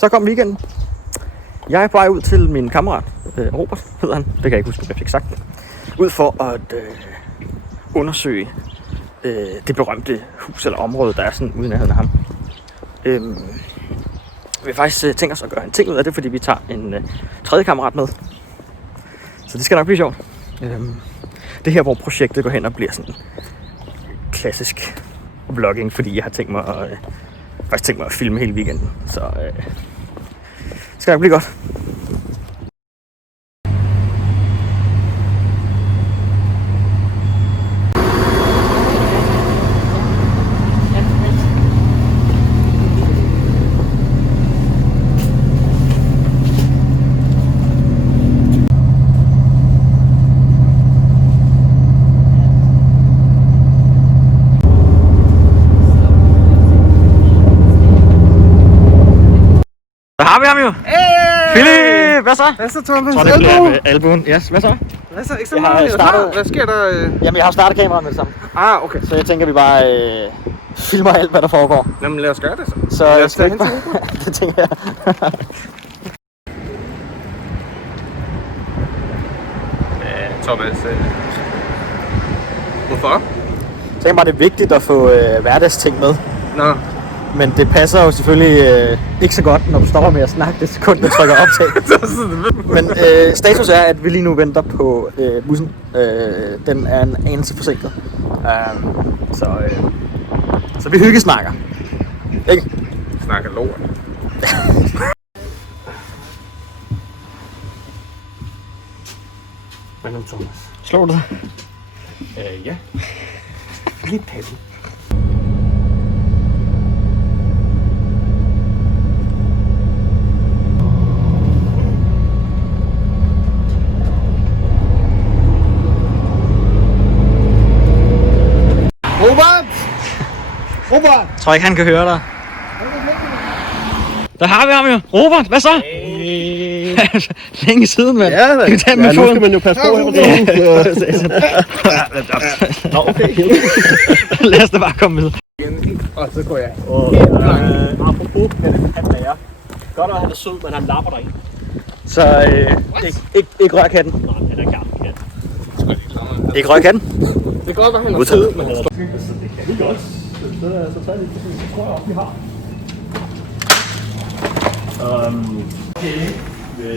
Så kom weekenden. Jeg er på vej ud til min kammerat, Robert hedder han. Det kan jeg ikke huske, om jeg fik sagt det. Ud for at undersøge det berømte hus eller område, der er sådan ude i nærheden af ham. Vi har faktisk tænkt os at gøre en ting ud af det, fordi vi tager en tredje kammerat med. Så det skal nok blive sjovt. Det her, hvor projektet går hen og bliver sådan klassisk vlogging, fordi jeg har tænkt mig at filme hele weekenden. Så det skal nok blive godt. Der har vi ham jo! Hey! Philip, hvad så? Hvad så, Thomas? Jeg tror, det bliver albuen. Yes, hvad så? Hvad så? Ikke så meget? Hvad sker der? Jamen, jeg har startet kameraet med det samme. Ah, okay. Så jeg tænker, vi bare filmer alt, hvad der foregår. Jamen, lad os gøre det så. Så lad os tage hen til det tænker jeg. Thomas. Hvorfor? Jeg tænker bare, det er vigtigt at få hverdagsting med. Nå. Men det passer jo selvfølgelig ikke så godt, når du stopper med at snakke det sekund, du trykker optag. Men status er, at vi lige nu venter på bussen. Den er en anelse forsinket. Så vi hyggesnakker. Ikke? Snakker lort. Hvad nu, Thomas? Slår du dig? Ja. Lidt patten. Robert! Jeg tror ikke, han kan høre dig. Der har vi ham jo. Robert, hvad så? Hey. Længe siden, mand. Ja, da. Kan vi tage med Nu foden? skal man jo passe på her på dagen. Nå, okay. Lad os da bare komme med. Og så går jeg. Apropos, han lærer. Godt at han er sød, men han lapper dig ikke. Så ikke rør katten. Nej, han er kærlig. Ikke rør katten. Det er godt, at han er sød, men Det kan vi godt. Så tager vi det. Det tror jeg også, vi har.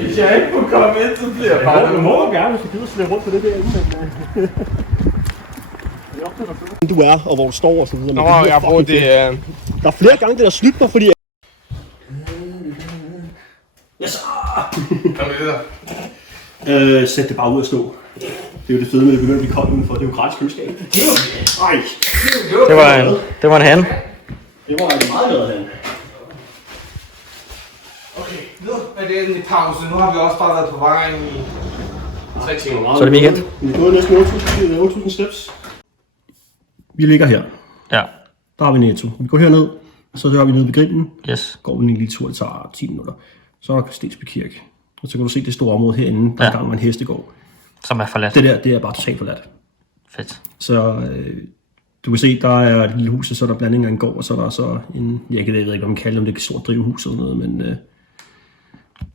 hvis jeg ikke må komme ind, så bliver jeg bare... Du må gerne, hvis du gider slæbe rundt på det der inde, men... Du er, og hvor du står og så videre. Nå, jeg bruger det... Der er flere gange, det der snydt mig, fordi... Yes! Hvad med det der? Sæt det bare ud at stå. Det er jo det fede med, at det begynder at blive koldt udenfor. Det er jo gratis køleskab. Det var en han. Det var meget glad han. Okay, nu er det en pause. Nu har vi også bare været på vejen i 3 timer. Så er det weekend. Vi er gået næsten 8.000 steps. Vi ligger her. Ja. Der har vi Netto. Vi går herned, så gør vi ned ved grillen. Yes. Går vi en lille tur, det tager 10 minutter. Så er der Stensby Kirke. Og så kan du se det store område herinde, der er gang med en hestegård. Som er forladt. Det der, det er bare totalt forladt. Fedt. Så du kan se, der er et lille hus, og så er der blanding af en gård, og så er der så en, jeg ved ikke, hvad man kalder det, om det er et stort drivhus eller noget, men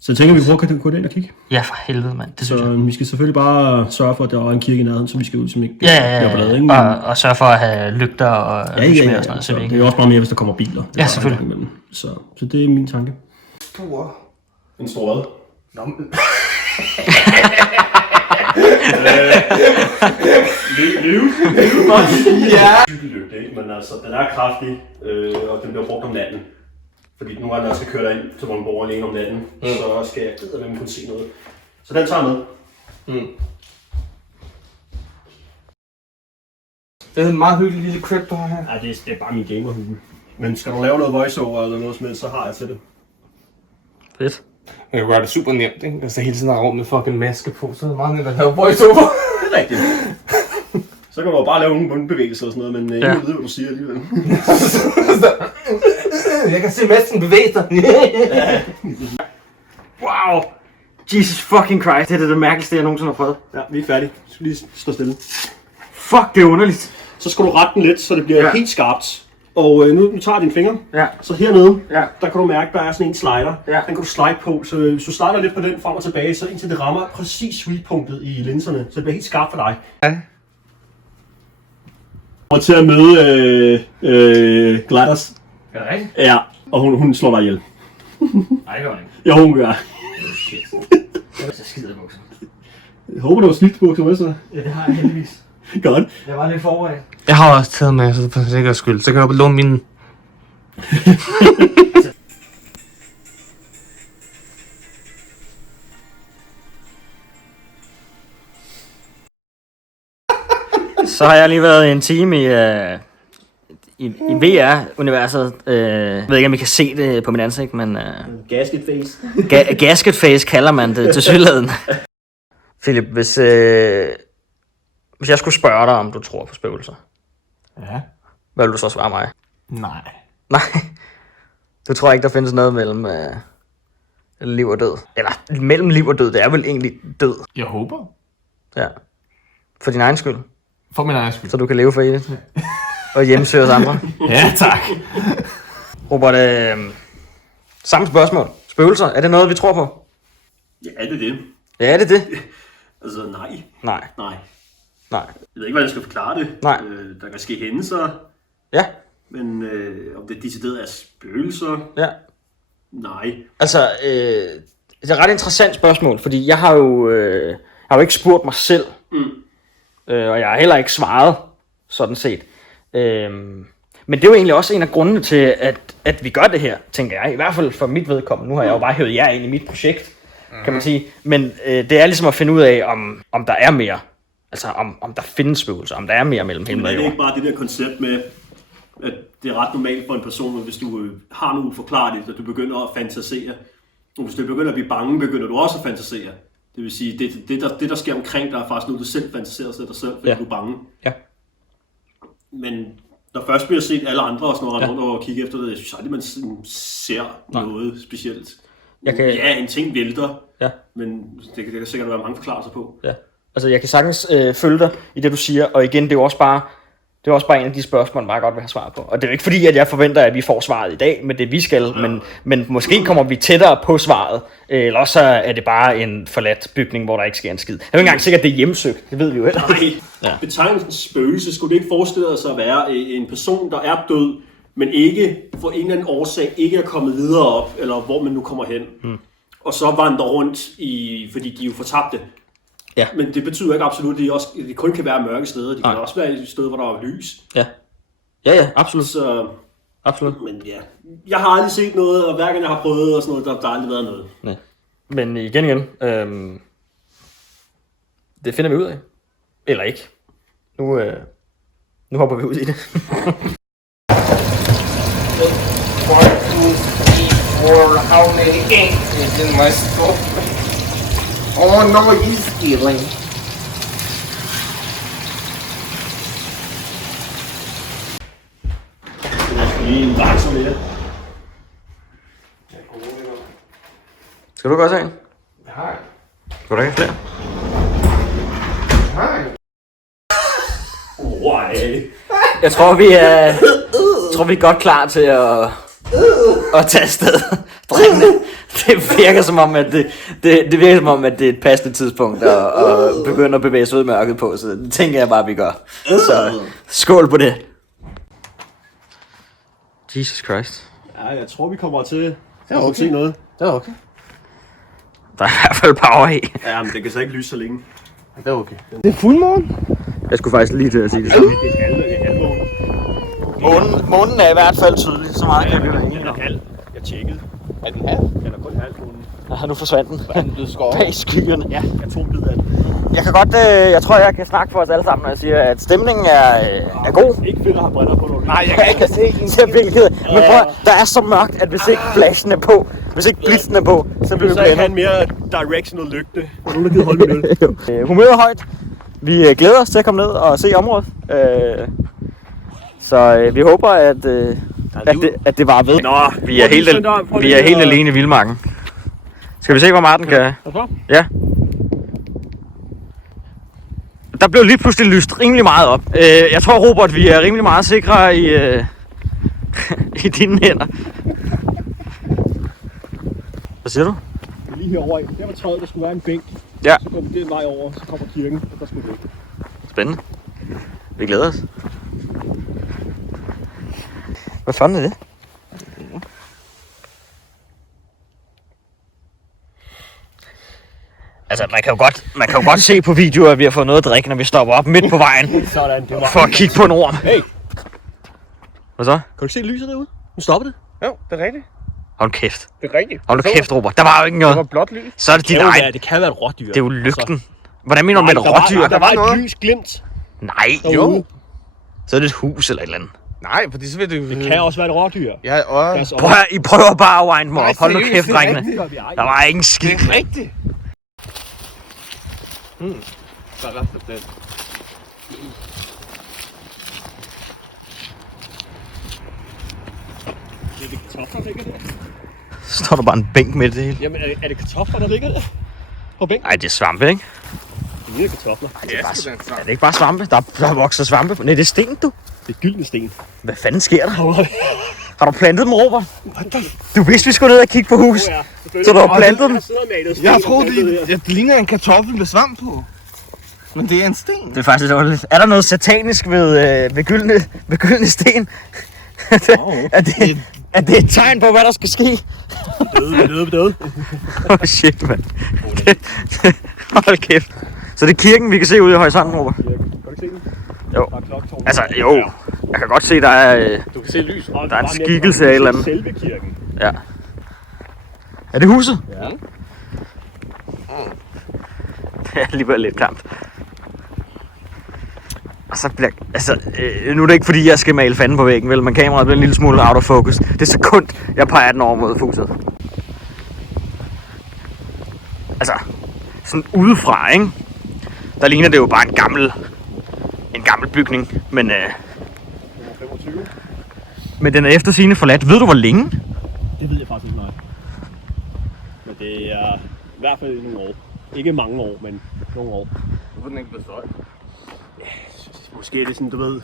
så jeg tænker, vi prøver at gå ind og kigge. Ja, for helvede, mand. Det synes Så vi skal selvfølgelig bare sørge for, at der er en kirke i nærheden, så vi skal ud, som ikke Ja. bliver ikke? Og sørge for at have lygter og lysmære og sådan noget. Så det er jo også meget mere, hvis der kommer biler. Ja, selvfølgelig. Så det er min tanke. Stor. En stor hvad? Nå, men... Ja. Cykellygte, ikke? Men altså, den er kraftig, og den bliver brugt om natten. Fordi nogle gange, når jeg skal køre derind til Vordingborg alene om natten, så skal jeg kunne se noget. Så den tager med. Det er en meget hyggelig lille crib, du har her. Ja, det er bare min gamerhue. Men skal du lave noget voiceover eller noget som helst, så har jeg til det. Fedt. Jeg kan gøre det super nemt, ikke? Altså hele tiden har rundt med fucking maske på, så er det meget nemt at lave voiceover. Det er rigtigt. Så kan du bare lave nogle mundbevægelser og sådan noget, men ingen ved, hvad du siger alligevel. Jeg kan se masken bevæge sig. Wow! Jesus fucking Christ, det er det mærkeligste, jeg nogensinde har prøvet. Ja, vi er færdige. Vi skal lige stå stille. Fuck, det er underligt. Så skal du rette den lidt, så det bliver helt skarpt. Og nu tager din finger. Ja. Så hernede, Ja. der kan du mærke, der er sådan en slider. Ja. Den kan du slide på, så hvis du slider lidt på den frem og tilbage, så indtil det rammer præcis sweet-punktet i linserne, så det bliver helt skarpt for dig. Ja. Og til at møde Gladys. Er det rigtigt? Ja, og hun slår dig ihjel. Nej, det gør hun ikke. Jo, hun gør. Shit. Jeg skider i buksen. Jeg håber, du har skiftet med så. Ja, det har jeg heldigvis. Godt. Jeg var lidt forberedt. Jeg har også taget med, så for sikkerheds skyld. Så kan jeg låne mine. Så har jeg lige været en time i VR-universet. Jeg ved ikke, om I kan se det på mit ansigt, men... Gasket face. Gasket face kalder man det til synligheden. Philip, hvis jeg skulle spørge dig, om du tror på spøgelser, Ja. hvad vil du så svare mig? Nej. Nej. Du tror ikke, der findes noget mellem liv og død? Eller mellem liv og død, det er vel egentlig død. Jeg håber. Ja. For din egen skyld. For min egen skyld. Så du kan leve for evigt. Og hjemsøge os andre. Ja, tak. Robert, samme spørgsmål. Spøgelser, er det noget, vi tror på? Ja, det er det. Ja, er det det? Altså, nej. Nej. Nej. Nej. Jeg ved ikke, hvordan jeg skal forklare det. Nej. Der kan ske hændelser, Ja. men om det decideret er spøgelser, Ja. nej. Altså, det er et ret interessant spørgsmål, fordi jeg har jo ikke spurgt mig selv. Og jeg har heller ikke svaret, sådan set. Men det er jo egentlig også en af grundene til, at vi gør det her, tænker jeg. I hvert fald for mit vedkommende. Nu har jeg jo bare hævet jer ind i mit projekt, kan man sige. Men det er ligesom at finde ud af, om der er mere. Altså, om der findes spøgelser, om der er mere mellem himmel Men og er det jord. ikke bare det der koncept med, at det er ret normalt for en person, hvis du har noget uforklarligt, at du begynder at fantasere. Og hvis du begynder at blive bange, begynder du også at fantasere. Det vil sige, det der sker omkring dig, er faktisk noget, du selv fantaserer sig dig selv, fordi du er bange. Ja. Men når først bliver set alle andre også, når rundt og kigge efter det, jeg synes aldrig, man ser noget specielt. Ja, en ting vælter, men det kan sikkert være mange forklarelser på. Ja. Altså, jeg kan sagtens følge dig i det, du siger, og igen, det er jo også bare en af de spørgsmål, man bare godt vil have svar på. Og det er jo ikke fordi, at jeg forventer, at vi får svaret i dag med det, vi skal, men måske kommer vi tættere på svaret, eller også er det bare en forladt bygning, hvor der ikke sker en skid. Jeg er jo ikke engang sikkert, det er hjemsøgt, det ved vi jo heller. Nej, betegnelsen spøgelse skulle det ikke forestille sig at være en person, der er død, men ikke for en eller anden årsag ikke er kommet videre op, eller hvor man nu kommer hen. Og så vandrer rundt, fordi de er jo fortabte. Ja. Men det betyder ikke absolut, at de kun kan være mørke steder. De kan også være et sted, hvor der er lys. Ja, absolut. Så, absolut. men ja, jeg har aldrig set noget, og hver gang jeg har prøvet og sådan noget, der har aldrig været noget. Nej. Men igen, det finder vi ud af. Eller ikke. Nu hopper vi ud i det. 1, 2, 3, 4, how many ink is in my store? Oh no, he's stealing. Lige en vakser mere. Skal du godt se en? Det har jeg. Skal du ikke have flere? Det har jeg. Jeg tror, vi er godt klar til at tage afsted. Drengene, det virker som om, at det virker som om, at det er et passende tidspunkt at begynde at bevæge sig ud i mørket på, så det tænker jeg bare, vi gør. Så skål på det. Jesus Christ. Ja, jeg tror, vi kommer til at se noget. Det er okay. Der er i hvert fald power i. Ja, men det kan så ikke lyse så længe. Det er okay. Det er fuldmåne. Jeg skulle faktisk lige til at sige det samme. Det er halvmåne. Månen er i hvert fald tydelig, så meget kan vi være enige om. Jeg tjekkede. Er den her? Den er kun halvmånen. Ja, nu forsvandt den. Er den blevet skåret? Bag skyerne. Ja, jeg tog en bid af den. Jeg kan godt, jeg tror, jeg kan snakke for os alle sammen, når jeg siger, at stemningen er god. Ikke fedt at have briller på noget. Nej, jeg kan ikke se en. Jeg bliver ked af. Men prøv, der er så mørkt, at hvis ikke flashen er på, hvis ikke blitzen er på, så bliver vi Så jeg kan blændet. en mere directional lygte. Er nogen, der gider holde med øl? Humøret er højt. Vi glæder os til at komme ned og se området. Så vi håber, at det var ved. Nå, Vi er helt alene i vildmarken. Skal vi se, hvor meget den kan? Ja. Der blev lige pludselig lyst rimelig meget op. Jeg tror, Robert, vi er rimelig meget sikre I dine hænder. Hvad siger du? Lige herovre, der var træet, der skulle være en bænk. Ja. Så går vi den vej over, så kommer kirken, og der skulle vi. Spændende. Vi glæder os. Hvad fanden er det? Altså, man kan jo godt se på videoer, at vi har fået noget at drikke, når vi stopper op midt på vejen. Sådan, det var. For at kigge på en orm. Hey, Hvad så? kan du ikke se lyset derude? Nu stopper det. Jo, det er rigtigt. Hold kæft. Det er rigtigt. Hold nu kæft, Robert. Der var jo ikke Det var noget. blåt lys. Så er det dit egen. Det kan være et rådyr. Det er jo lygten. Hvordan mener du med et der var- rådyr? Der var noget. et lys glimt. Nej. Jo. Så er det et hus eller et eller andet. Nej, fordi så vil det... Det kan også være et rådyr. Ja, og... Altså, Prøv at, I prøver bare at wind mig op. Hold nu seriøst, kæft, det er drengene. rigtigt. Der var ikke en skid. Det er rigtigt. Så er der den. Er det kartofler, der ligger der? Så står der bare en bænk med det hele. Jamen, er det kartofler, der ligger der? På bænken? Nej, det er svampe, ikke? Det ligner kartofler. Nej, det er, bare, sgu da en svamp. er det ikke bare svampe? Der vokser svampe. Nej, det er sten, du. Det er gyldne sten. Hvad fanden sker der? Har du plantet dem, Robert? Du vidste, vi skulle ned og kigge på hus. Så du har plantet dem? Jeg troede, det ligner en kartoffel med svamp på. Men det er en sten. Det er faktisk lidt underligt. Er der noget satanisk ved gyldne sten? er det et tegn på, hvad der skal ske? Døde. Shit, mand. Hold kæft. Så det er kirken, vi kan se ude i horisonten, Robert? Kan du ikke se den? Jo. Der er klokketårn. Altså, jo. Jeg kan godt se, der er... Du kan se lys. Der er en skikkelse af et eller andet. Selve kirken. Ja. Er det huset? Ja. Det er alligevel lidt klamt. Og så bliver... Altså, nu er det ikke fordi, jeg skal male fanden på væggen, vel? Men kameraet bliver en lille smule out of focus. Det er sekund, jeg peger den over mod huset. Altså, sådan udefra, ikke? Der ligner det jo bare en gammel bygning. Men, 25. men den er eftersigende forladt. Ved du, hvor længe? Det ved jeg faktisk ikke noget. Men det er i hvert fald nogle år. Ikke mange år, men nogle år. Hvorfor den ikke blevet solgt? Måske er det sådan, du ved...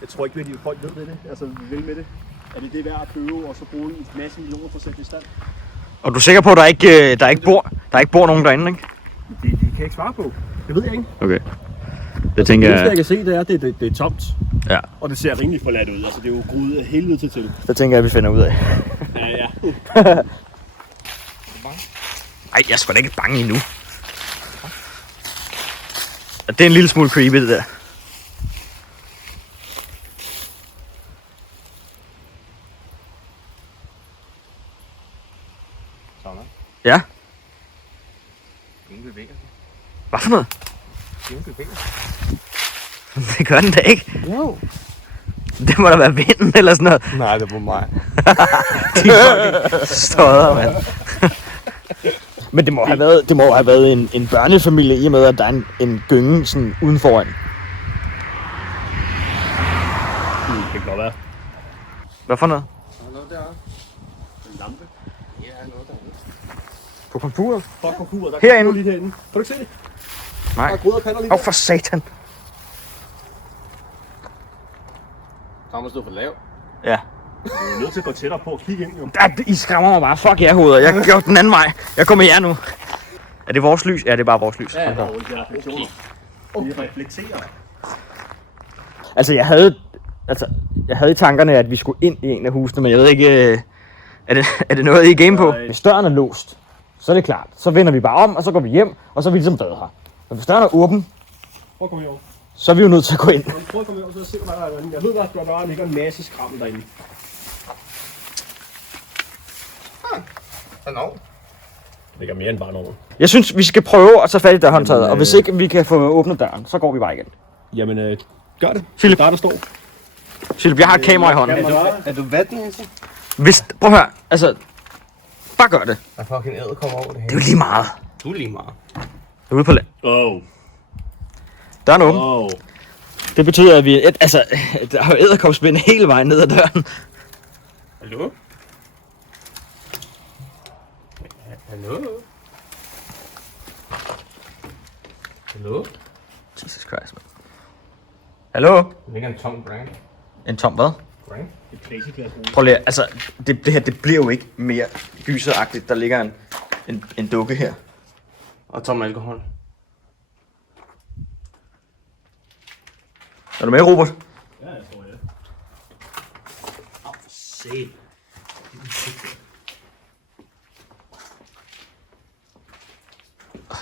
Jeg tror ikke, at folk ved det. Altså, vi vil med det. Er det værd at købe og så bruge en masse millioner for at sætte det i stand? Og du er sikker på, at der ikke bor nogen derinde, ikke? Det kan jeg ikke svare på. Det ved jeg ikke. Okay. Det tænker Det eneste, jeg kan se, det er, at det er tomt. Ja. Og det ser rimelig forladt ud. Altså, det er jo gruet af helvede til. Det tænker jeg, vi finder ud af. Ja. Ej, jeg er sgu da ikke bange endnu. Det er en lille smule creepy, det der. Sådan. Ja? Ingen bevæger sig. Hvad for noget? Ingen bevæger sig. Det gør den da ikke. Jo. Det må da være vinden eller sådan noget. Nej, det var mig. Stodder, mand. Men det må have været en børnefamilie i og med, at der er en gynge sådan uden foran. Det kan godt være. Hvad for noget? Der er noget deroppe. En lampe. Ja, noget derude. På komfuret? Fuck komfuret, der Herinde? lige herinde. Kan du ikke se det? Nej. Der er gryder og pander lige Åh, for satan. Så har man stået for lav. Ja. Du er nødt til at gå tættere på og kigge ind, jo. I skræmmer mig bare. Fuck jer, hoveder. Jeg går den anden vej. Jeg går med jer nu. Er det vores lys? Ja, det er bare vores lys. Ja, der er refleksioner. De reflekterer. Altså, jeg havde i tankerne, at vi skulle ind i en af husene, men jeg ved ikke... Er det noget, I er game på? Hvis døren er låst, så er det klart. Så vender vi bare om, og så går vi hjem, og så er vi ligesom døde her. Men hvis døren er åben, Prøv at komme herover. så er vi jo nødt til at gå ind. Prøv at komme herover, så se, hvad der er derinde. Jeg ved godt, at der ligger en masse skram derinde. Hallo. Det ligger mere end bare nogen. Jeg synes, vi skal prøve at tage fat i dørhåndtaget, og hvis ikke vi kan få åbnet døren, så går vi bare igen. Jamen, gør det. Philip. Der står. Philip, jeg har et kamera i hånden. Er du vatnæse? Prøv at høre, altså... Bare gør det. Der er fucking æder kommer over det Det hele. er jo lige meget. Du er lige meget. Jeg er ude på land. Døren er åben. Det betyder, at vi... der er jo edderkopspinde hele vejen ned ad døren. Hallo? Hallo? Hallo? Jesus Christ, man. Hallo? Det ligger en tom brand. En tom hvad? Brand? Det er klassiklasbrug. Prøv lige, altså, det her, det bliver jo ikke mere gyseragtigt. Der ligger en dukke her. Og tom alkohol. Er du med, Robert? Ja, jeg tror jeg. Se.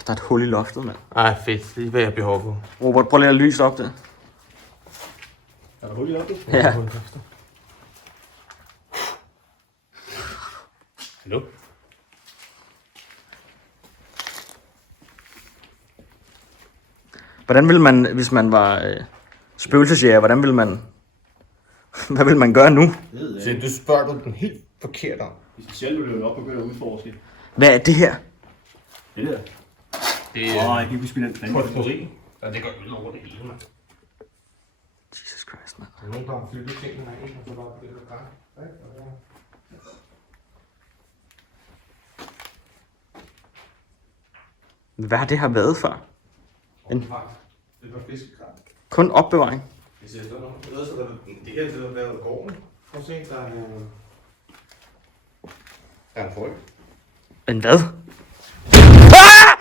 Der er et hul i loftet, mand. Ej, fedt. Det er hvad jeg har behov på. Robert, prøv lige at lyse op der. Er der hul i loftet? Ja. Hallo? Hvordan ville man, hvis man var spøgelsesjæger, hvordan ville man... Hvad vil man gøre nu? Det ved jeg Så ikke. du spørger du den helt forkert om. Specielt vil du jo nok begynde at udforske. Hvad er det her? Det der. Det Jeg kan ikke huske, den plante. potpourri. Ja, det går ud over det hele, mand. Jesus Christ, mand. Der er nogen, der har flyttet tingene herind, og så bare det der gang. Hvad har det her været før? Det var fiskekrat. Kun opbevaring. Det ser sådan noget. Det her det har været gården. Prøv at se, der er en frø. En hvad?